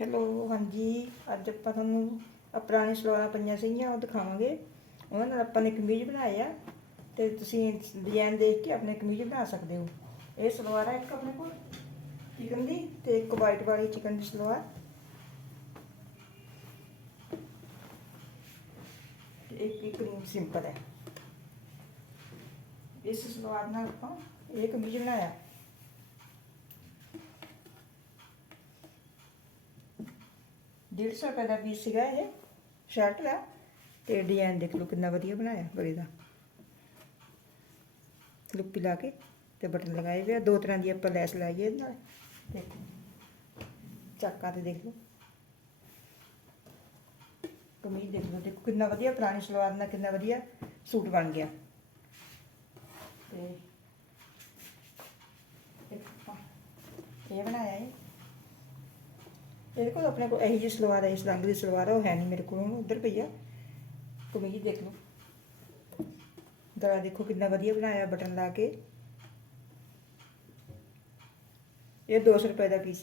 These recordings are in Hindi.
ਹੈਲੋ ਹਾਂਜੀ, ਅੱਜ ਆਪਾਂ ਤੁਹਾਨੂੰ ਆਹ ਪੁਰਾਣੀ ਸਲਵਾਰਾਂ ਪਈਆਂ ਸੀਗੀਆਂ, ਉਹ ਦਿਖਾਵਾਂਗੇ। ਉਹਨਾਂ ਨਾਲ ਆਪਾਂ ਨੇ ਕਮੀਜ਼ ਬਣਾਇਆ ਤੇ ਤੁਸੀਂ ਡਿਜ਼ਾਈਨ ਦੇਖ ਕੇ ਆਪਣੇ ਕਮੀਜ਼ ਬਣਾ ਸਕਦੇ ਹੋ। ਇਹ ਸਲਵਾਰ ਹੈ ਇੱਕ ਆਪਣੇ ਕੋਲ, ਚਿਕਨ ਦੀ, ਤੇ ਇੱਕ ਵਾਈਟ ਵਾਲੀ ਚਿਕਨ ਦੀ ਸਲਵਾਰ। ਇੱਕ ਇੱਕ ਕਰੀਮ ਸਿੰਪਲ ਹੈ ਇਸ ਸਲਵਾਰ ਨਾਲ ਆਪਾਂ ਇਹ ਕਮੀਜ਼ ਬਣਾਇਆ। ਡੇਢ ਸੌ ਰੁਪਏ ਦਾ ਪੀਸ ਸੀਗਾ ਇਹ ਸ਼ਰਟ ਦਾ ਤੇ ਡਿਜ਼ਾਈਨ ਦੇਖ ਲਓ ਕਿੰਨਾ ਵਧੀਆ ਬਣਾਇਆ ਬੜੇ ਦਾ ਲੁੱਪੀ ਲਾ ਕੇ ਤੇ ਬਟਨ ਲਗਾਏ ਹੋਏ ਆ ਦੋ ਤਰ੍ਹਾਂ ਦੀ ਆਪਾਂ ਲੈਸ ਲਾਈਏ ਇਹਦੇ ਨਾਲ ਦੇਖੋ ਚੱਕਾਂ ਤੇ ਦੇਖ ਲਓ ਕਮੀਜ਼ ਦੇਖ ਲਓ ਦੇਖੋ ਕਿੰਨਾ ਵਧੀਆ ਪੁਰਾਣੀ ਸਲਵਾਰ ਨਾਲ ਕਿੰਨਾ ਵਧੀਆ ਸੂਟ ਬਣ ਗਿਆ ਤੇ ਇੱਕ ਆਪਾਂ ਇਹ ਬਣਾਇਆ ਹੈ मेरे को अपने को यही जी सलवार है इस रंग की सलवार है है नहीं मेरे को उधर भैया तुम देख लो। गला देखो कि वजिए बनाया बटन ला के। ये दो सौ रुपये का पीस।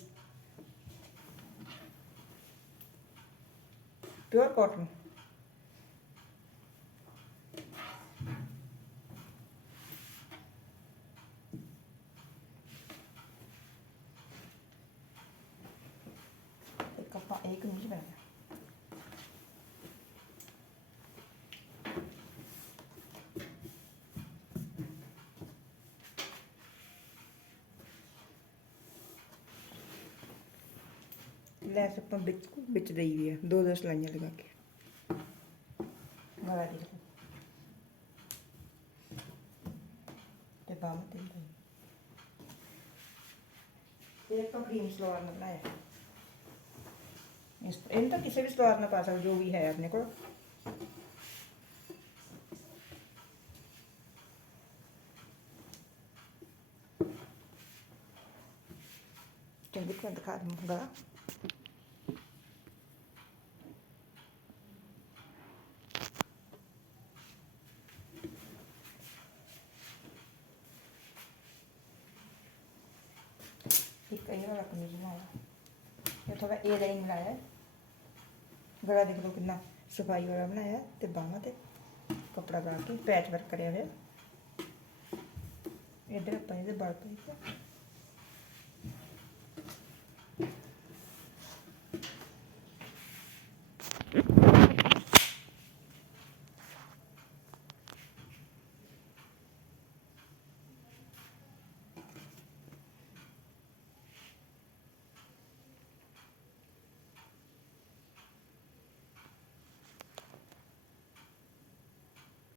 Pure cotton. ਇੱਕ ਆਪਾਂ ਇਹ ਕਮੀਜ਼ ਬਣਾਇਆ ਲੈਸ ਆਪਾਂ ਵਿੱਚ ਵਿੱਚ ਦੇਈ ਵੀ ਆ ਦੋ ਦੋ ਸਲਾਈਆਂ ਲਗਾ ਕੇ ਗਲਾ ਦੇ ਲਓ ਤੇ ਬਾਹਾਂ ਤੇ ਵੀ ਇਹ ਆਪਾਂ ਕਰੀਮ ਸਲਵਾਰ ਨਾਲ ਬਣਾਇਆ इन तो किसी भी स्वाद में पा सकते जो भी है अपने को। दिखा दूँगा। ये थोड़ा ए रही मिला है। ਗਲਾ ਦੇਖ ਲਓ ਕਿੰਨਾ ਸਫ਼ਾਈ ਵਾਲਾ ਬਣਾਇਆ ਤੇ ਬਾਹਾਂ ਤੇ ਕੱਪੜਾ ਲਾ ਕੇ ਪੈਚ ਵਰਕ ਕਰਿਆ ਹੋਇਆ। ਇਧਰ ਆਪਾਂ ਇਹਦੇ ਬਲ ਪਈ